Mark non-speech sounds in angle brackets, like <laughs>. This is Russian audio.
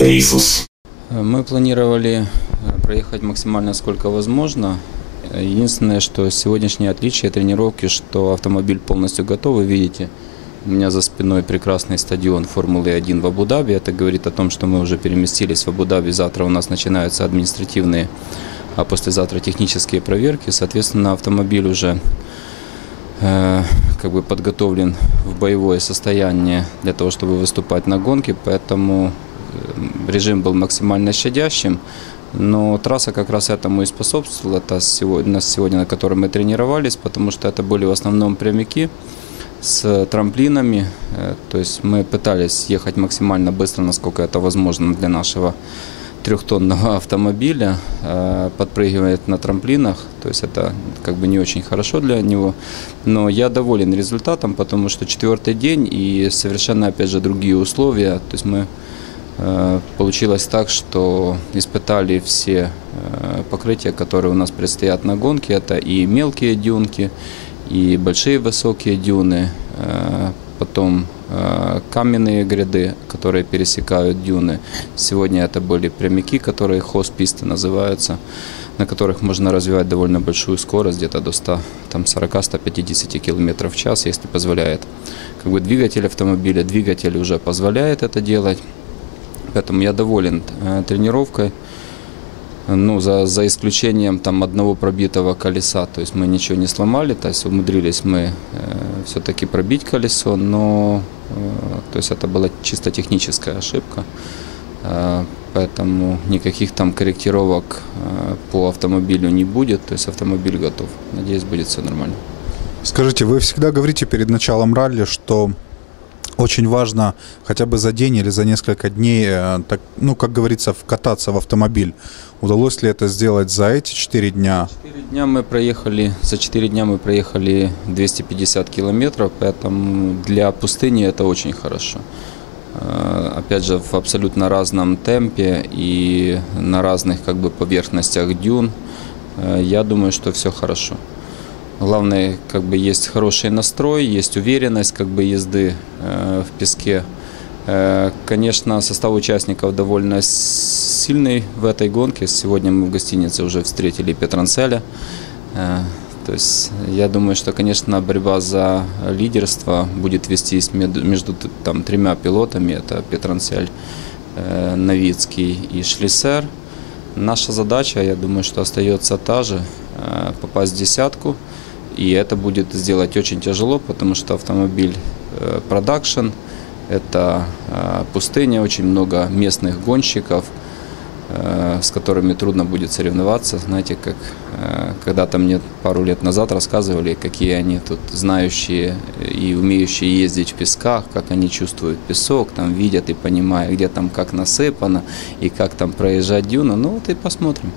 Asus. Мы планировали э, проехать максимально сколько возможно. Единственное, что сегодняшнее отличие тренировки, что автомобиль полностью готов. Вы видите, у меня за спиной прекрасный стадион Формулы-1 в Абу-Даби. Это говорит о том, что мы уже переместились в Абу-Даби. Завтра у нас начинаются административные, а послезавтра технические проверки. Соответственно, автомобиль уже э, как бы подготовлен в боевое состояние для того, чтобы выступать на гонке. Поэтому режим был максимально щадящим. Но трасса как раз этому и способствовала, это сегодня, сегодня, на которой мы тренировались, потому что это были в основном прямики с трамплинами. Э, то есть мы пытались ехать максимально быстро, насколько это возможно для нашего трехтонного <laughs> автомобиля, э, подпрыгивает на трамплинах, то есть это как бы не очень хорошо для него, но я доволен результатом, потому что четвертый день и совершенно опять же другие условия, то есть мы получилось так, что испытали все э, покрытия, которые у нас предстоят на гонке. Это и мелкие дюнки, и большие высокие дюны, э, потом каменные гряды, которые пересекают дюны. Сегодня это были прямики, которые хост-писты называются, на которых можно развивать довольно большую скорость, где-то до 140-150 км в час, если позволяет. Как бы двигатель автомобиля, двигатель уже позволяет это делать. Поэтому я доволен э, тренировкой. Ну, за, за исключением там одного пробитого колеса, то есть мы ничего не сломали, то есть умудрились мы э, все-таки пробить колесо, но э, то есть это была чисто техническая ошибка, э, поэтому никаких там корректировок э, по автомобилю не будет, то есть автомобиль готов. Надеюсь, будет все нормально. Скажите, вы всегда говорите перед началом ралли, что очень важно хотя бы за день или за несколько дней, э, так, ну, как говорится, вкататься в автомобиль. Удалось ли это сделать за эти четыре дня? Четыре дня мы проехали, за четыре дня мы проехали 250 километров, поэтому для пустыни это очень хорошо. Э, опять же, в абсолютно разном темпе и на разных как бы поверхностях дюн. Э, я думаю, что все хорошо. Главное, как бы есть хороший настрой, есть уверенность как бы езды э, в песке. Э, конечно, состав участников довольно сильный в этой гонке. Сегодня мы в гостинице уже встретили Петранцеля. Э, то есть я думаю, что, конечно, борьба за лидерство будет вестись между там, тремя пилотами. Это Петранцель, э, Новицкий и Шлиссер. Наша задача, я думаю, что остается та же э, – попасть в десятку – и это будет сделать очень тяжело, потому что автомобиль продакшн, это э, пустыня, очень много местных гонщиков, э, с которыми трудно будет соревноваться. Знаете, как э, когда-то мне пару лет назад рассказывали, какие они тут знающие и умеющие ездить в песках, как они чувствуют песок, там видят и понимают, где там как насыпано и как там проезжать дюну. Ну вот и посмотрим.